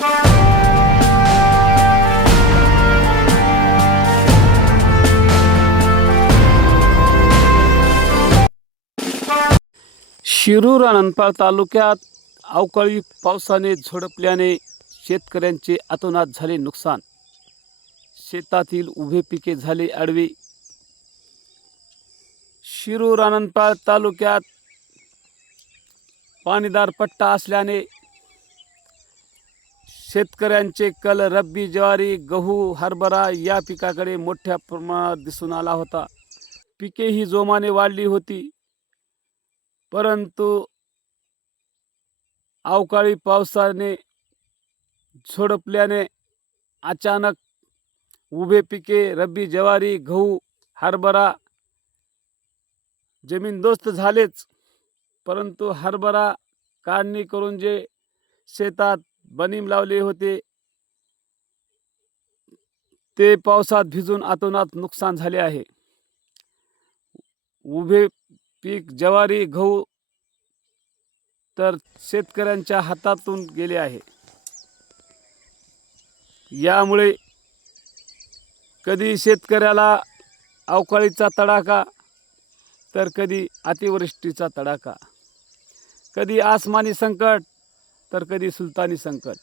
शिरूर अनंतपाळ तालुक्यात अवकाळी पावसाने झोडपल्याने शेतकऱ्यांचे अतोनात झाले नुकसान. शेतातील उभे पिके झाले आडवी. शिरूर अनंतपाळ तालुक्यात पाणीदार पट्टा असल्याने शेतकऱ्यांचे कल रब्बी, ज्वारी, गहू, हरभरा या पिकाकडे मोठ्या प्रमाणात दिसून आला होता. पिके ही जोमाने वाढली होती, परंतु अवकाळी पावसाने झोडपल्याने अचानक उभे पिके रब्बी, ज्वारी, गहू, हरभरा जमीनदोस्त झालेच. परंतु हरभरा काढणी करून जे शेतात बनीम लावले होते ते पावसात भिजून अतोनात नुकसान झाले आहे. उभे पीक ज्वारी, गहू तर शेतकऱ्यांच्या हातातून गेले आहे. यामुळे कधी शेतकऱ्याला अवकाळीचा तडाखा तर कधी अतिवृष्टीचा तडाखा, कधी आसमानी संकट तर कधी सुलतानी संकट.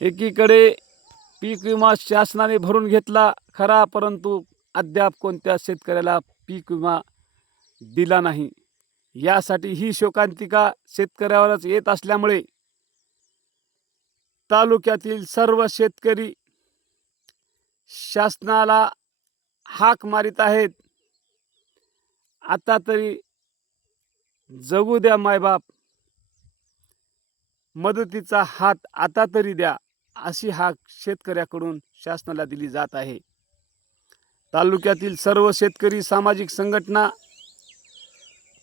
एकीकडे पीक विमा शासनाने भरून घेतला खरा, परंतु अद्याप कोणत्या शेतकऱ्याला पीक विमा दिला नाही. यासाठी ही शोकांतिका शेतकऱ्यावरच येत असल्यामुळे तालुक्यातील सर्व शेतकरी शासनाला हाक मारित आहेत. आता तरी जगू द्या मायबाप, मदतीचा हात आता तरी द्या, अशी हाक शेतकऱ्याकडून शासनाला दिली जात आहे. तालुक्यातील सर्व शेतकरी सामाजिक संघटना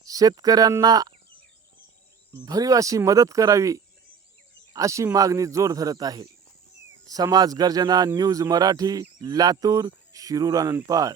शेतकऱ्यांना भरीव अशी मदत करावी अशी मागणी जोर धरत आहे. समाज गर्जना न्यूज मराठी, लातूर, शिरूर अनंतपाळ.